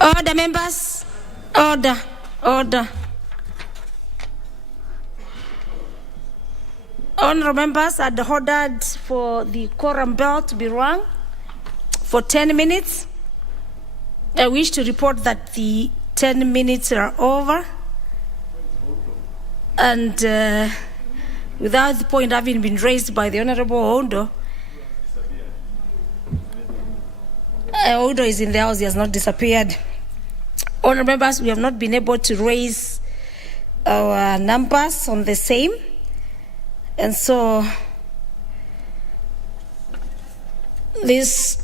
Order, members. Order. Order. Honorable members are ordered for the quorum bell to be rung for 10 minutes. I wish to report that the 10 minutes are over. And without the point having been raised by the Honorable Ondo, Ondo is in the house, he has not disappeared. Honorable members, we have not been able to raise our numbers on the same. And so this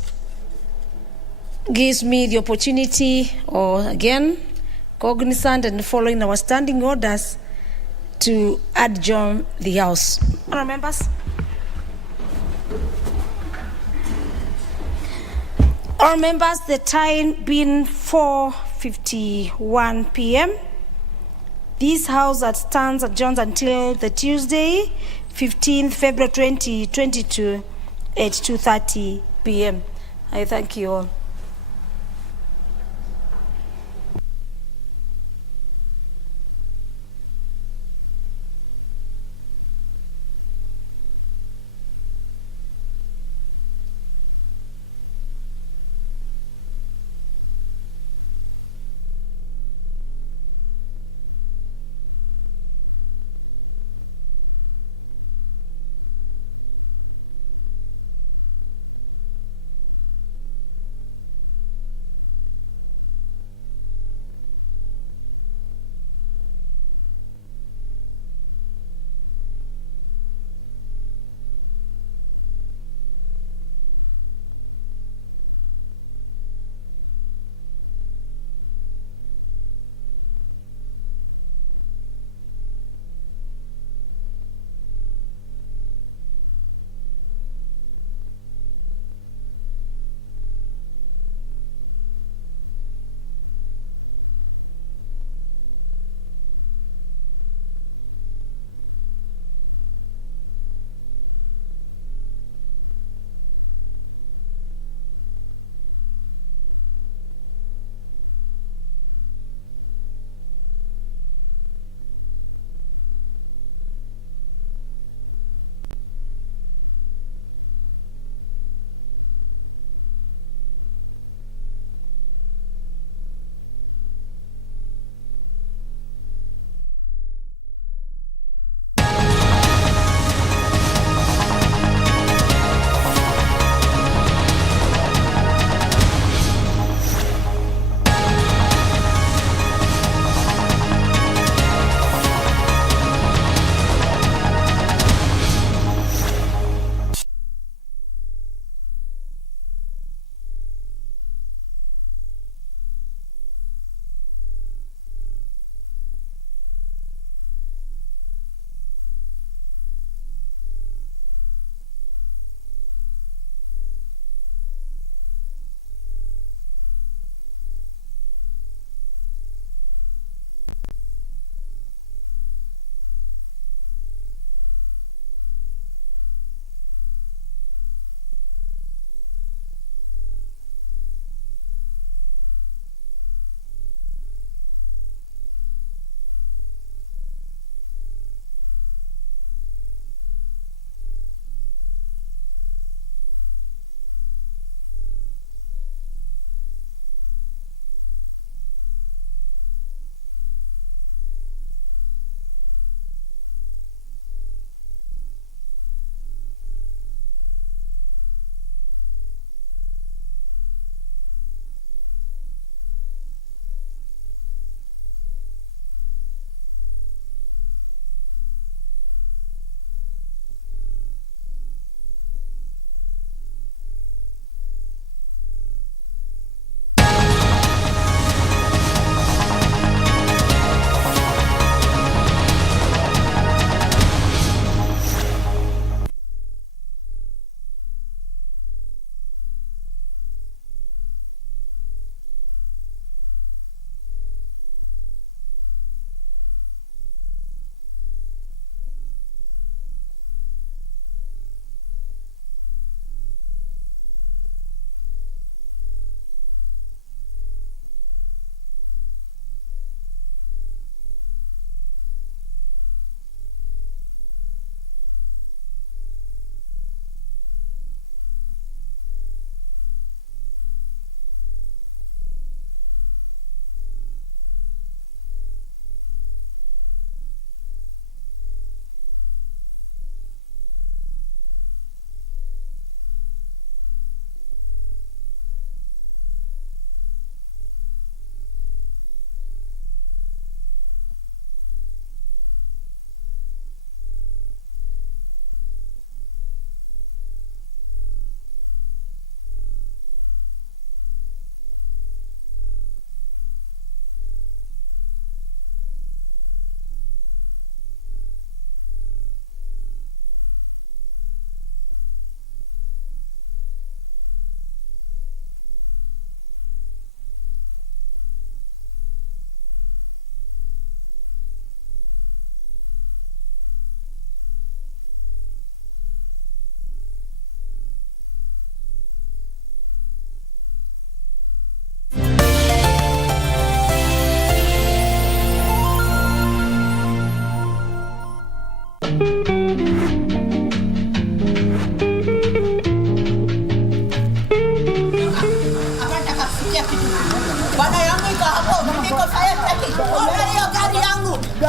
gives me the opportunity, or again, cognizant and following our standing orders, to adjourn the House. Honourable members. Honourable members, the time being 4:51 p.m. This House stands adjourned until the Tuesday, 15th February 2022 at 2:30 p.m. I thank you all.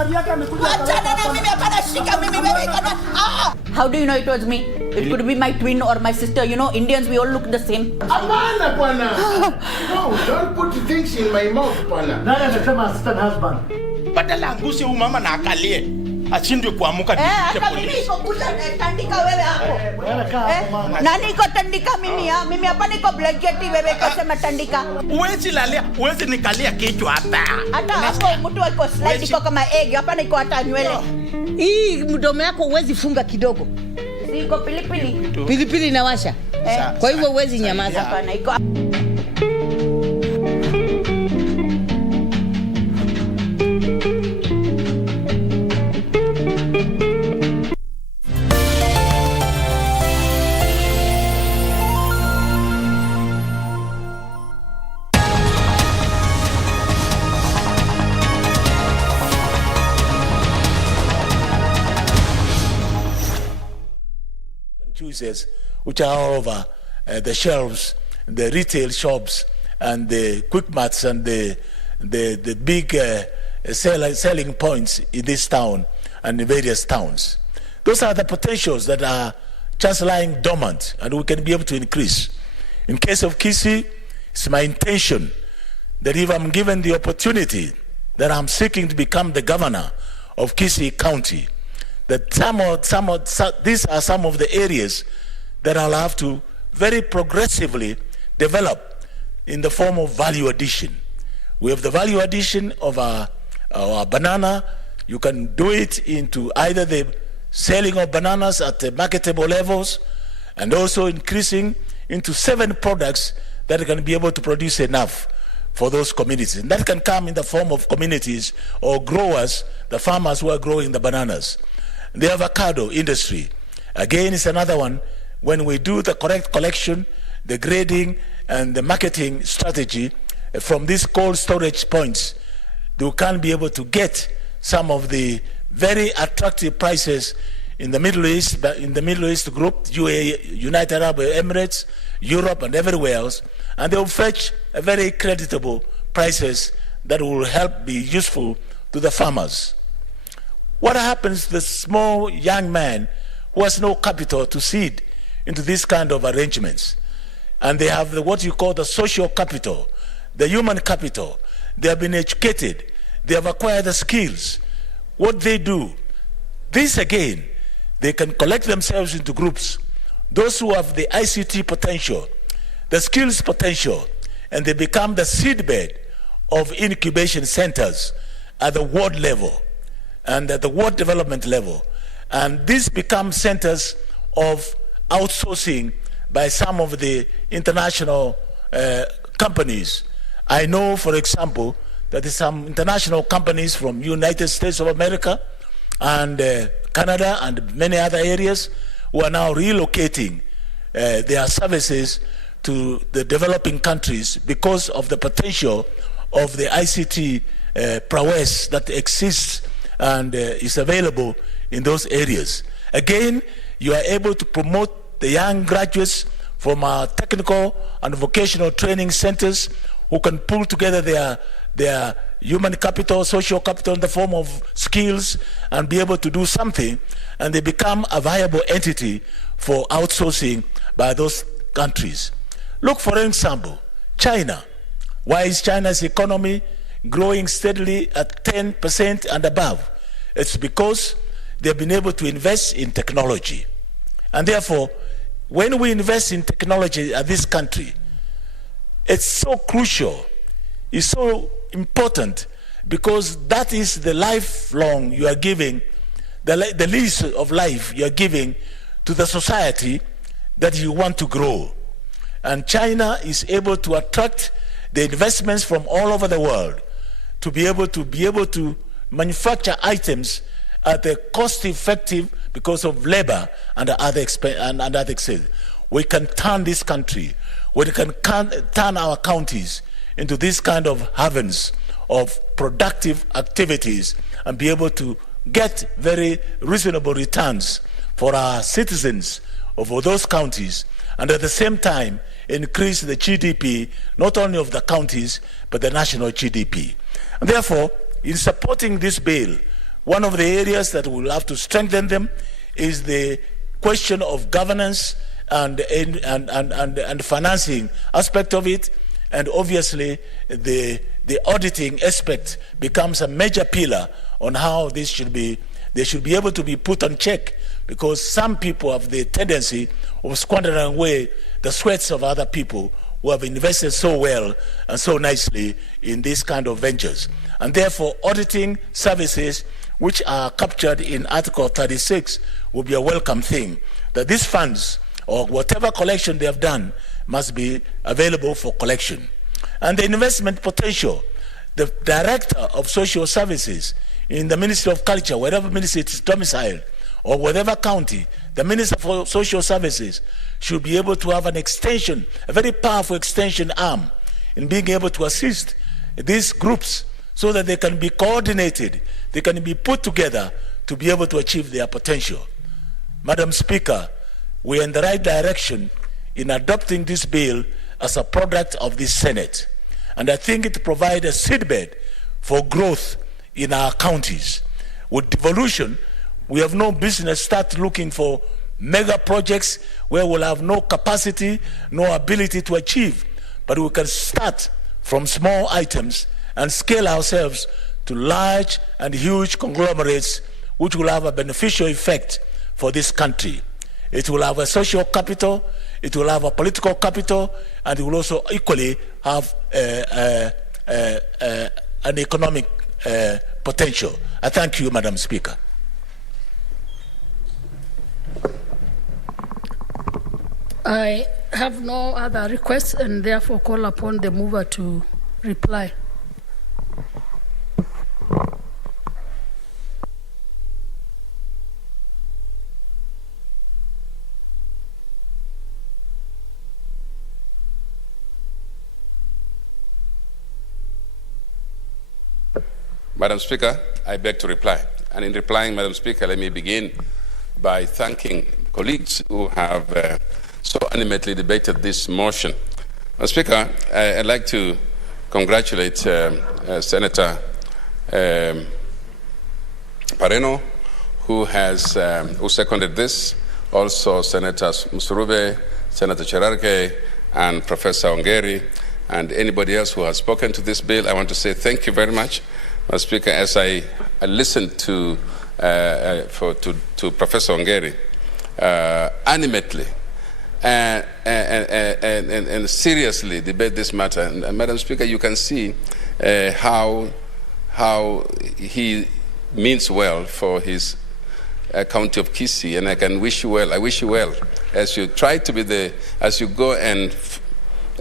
How do you know it was me? It could be my twin or my sister. You know, Indians, we all look the same. Apana, Bwana. No, don't put things in my mouth, Bwana. Nani amesema assistant husband? Badala anguse umama na akalie. Ashindwe kuamuka Hata mimi iko kuja tandika wewe hapo. Nani iko tandika mimi ya? Mimi hapa niko blanketi wewe kasema tandika. Uwezi lalia, uwezi nikalia kichwa hapa. Hata hapo mtu iko slide iko kama egg, hapa niko hata nywele. Hii mdomo yako uwezi funga kidogo. Siko pilipili. Pilipili inawasha. Kwa hivyo uwezi nyamaza. Hapana iko. Juices which are all over the shelves, the retail shops, and the quick marts and the big selling points in this town and in various towns. Those are the potentials that are just lying dormant, and we can be able to increase. In case of Kisii, it's my intention that if I'm given the opportunity that I'm seeking to become the governor of Kisii County, that these are some of the areas that I'll have to very progressively develop in the form of value addition. We have the value addition of our banana. You can do it into either the selling of bananas at the marketable levels, and also increasing into 7 products that can be able to produce enough for those communities. And that can come in the form of communities or growers, the farmers who are growing the bananas. The avocado industry, again, is another one. When we do the correct collection, the grading, and the marketing strategy from these cold storage points, you can be able to get some of the very attractive prices in the Middle East, in the Middle East group, UAE, United Arab Emirates, Europe, and everywhere else, and they will fetch a very creditable prices that will help be useful to the farmers. What happens to the small young man who has no capital to seed into these kind of arrangements? And they have what you call the social capital, the human capital. They have been educated. They have acquired the skills. What they do, this again, they can collect themselves into groups. Those who have the ICT potential, the skills potential, and they become the seedbed of incubation centers at the ward level and at the ward development level. And these become centers of outsourcing by some of the international companies. I know, for example, that there's some international companies from United States of America and Canada and many other areas who are now relocating their services to the developing countries because of the potential of the ICT prowess that exists and is available in those areas. Again, you are able to promote the young graduates from our technical and vocational training centers who can pull together their human capital, social capital in the form of skills and be able to do something, and they become a viable entity for outsourcing by those countries. Look, for example, China. Why is China's economy growing steadily at 10% and above? It's because they've been able to invest in technology. And therefore, when we invest in technology at this country, it's so crucial, it's so important, because that is the lifelong you are giving, the lease of life you are giving to the society that you want to grow. And China is able to attract the investments from all over the world to be able to manufacture items at a cost-effective because of labor and other expenses. We can turn this country, we can turn our counties into this kind of havens of productive activities and be able to get very reasonable returns for our citizens of those counties, and at the same time increase the GDP not only of the counties but the national GDP. And therefore, in supporting this bill, One of the areas that we'll have to strengthen them is the question of governance and financing aspect of it, and obviously the auditing aspect becomes a major pillar on how this should be. They should be able to be put on check, because some people have the tendency of squandering away the sweats of other people who have invested so well and so nicely in these kind of ventures. And therefore, auditing services which are captured in Article 36 will be a welcome thing, that these funds or whatever collection they have done must be available for collection. And the investment potential, the Director of Social Services in the Ministry of Culture, wherever ministry it is domiciled, or whatever county, the Minister for Social Services should be able to have an extension, a very powerful extension arm in being able to assist these groups so that they can be coordinated, they can be put together to be able to achieve their potential. Madam Speaker, we are in the right direction in adopting this bill as a product of this Senate. And I think it provides a seedbed for growth in our counties. With devolution, we have no business start looking for mega projects where we'll have no capacity, no ability to achieve. But we can start from small items and scale ourselves to large and huge conglomerates which will have a beneficial effect for this country. It will have a social capital, it will have a political capital, and it will also equally have an economic potential. I thank you, Madam Speaker. I have no other requests and therefore call upon the mover to reply. Madam Speaker, I beg to reply. And in replying, Madam Speaker, let me begin by thanking colleagues who have so animatedly debated this motion. Madam Speaker, I'd like to congratulate Senator Pareno, who seconded this, also Senator Musurube, Senator Cherarke, and Professor Ongeri, and anybody else who has spoken to this bill. I want to say thank you very much. Madam Speaker, as I listened to Professor Ongeri animately and seriously debate this matter, and Madam Speaker, you can see how he means well for his county of Kisii, and I can wish you well. I wish you well as you try to as you go and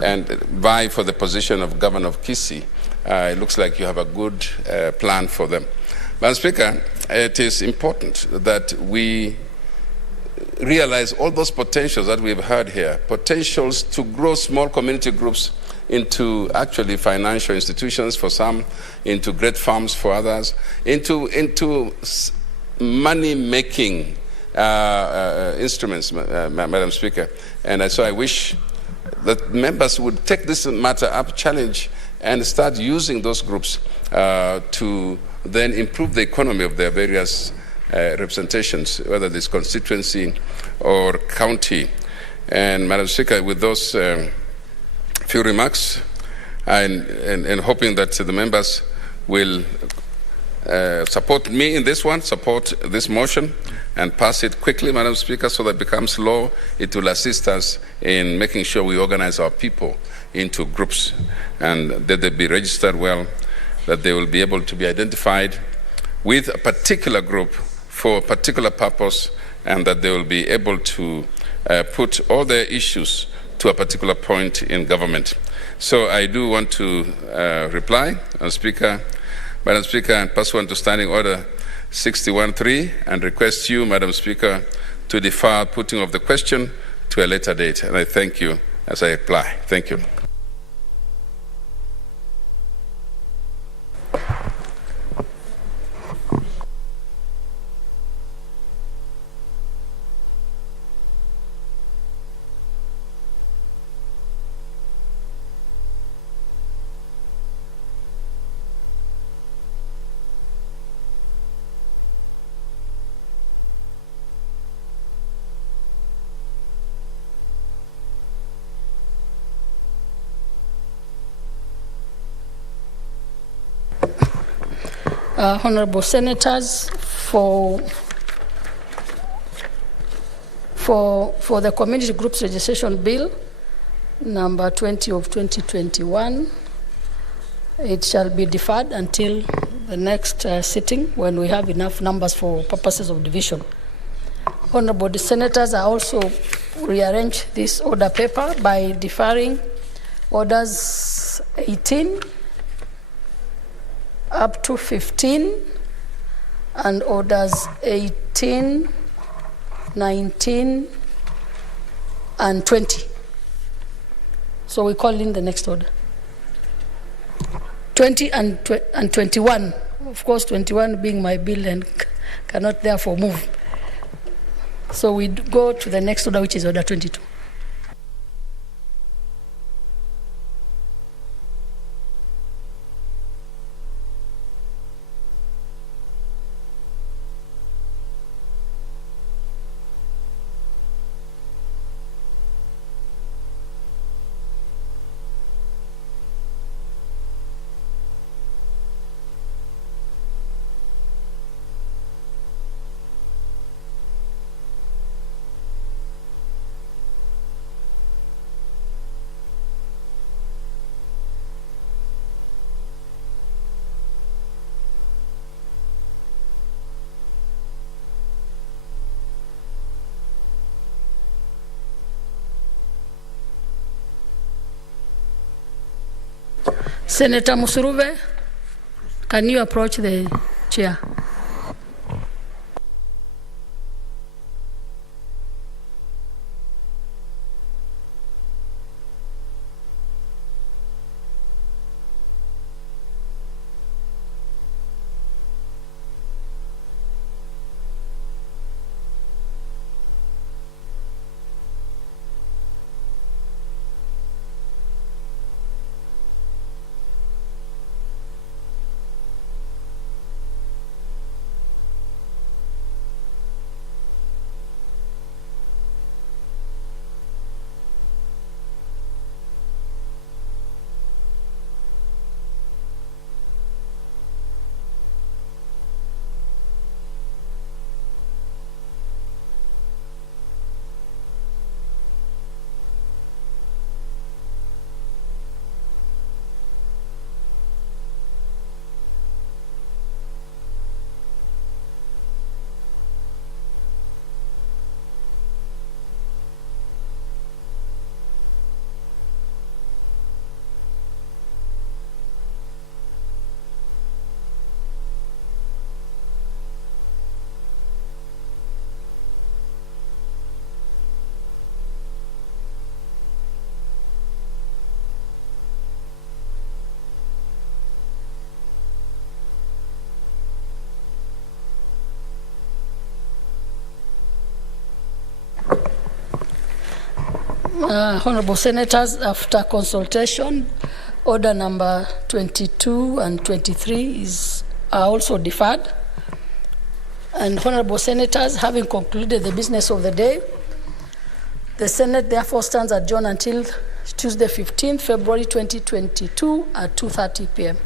vie for the position of Governor of Kisii. It looks like you have a good plan for them. Madam Speaker, it is important that we realize all those potentials that we've heard here, potentials to grow small community groups into actually financial institutions for some, into great farms for others, into money-making instruments, Madam Speaker. And so I wish that members would take this matter up, challenge, and start using those groups to then improve the economy of their various representations, whether this constituency or county. And Madam Speaker, with those few remarks, and hoping that the members will support me in this one, support this motion, and pass it quickly, Madam Speaker, so that it becomes law. It will assist us in making sure we organize our people into groups, and that they be registered well, that they will be able to be identified with a particular group for a particular purpose, and that they will be able to put all their issues to a particular point in government. So I do want to reply, Madam Speaker, and pursuant to Standing Order 61.3, and request you, Madam Speaker, to defer putting of the question to a later date. And I thank you as I reply. Thank you. Honorable Senators, for the Community Groups Registration Bill, number 20 of 2021, it shall be deferred until the next sitting when we have enough numbers for purposes of division. Honorable Senators, I also rearrange this order paper by deferring orders 18 up to 15 and orders 18, 19, and 20. So we call in the next order. 20 and 21. Of course, 21 being my bill and cannot therefore move. So we go to the next order, which is order 22. Senator Musuruve, can you approach the chair? Honorable Senators, after consultation, order number 22 and 23 are also deferred. And Honorable Senators, having concluded the business of the day, the Senate therefore stands adjourned until Tuesday, 15 February 2022 at 2:30 p.m.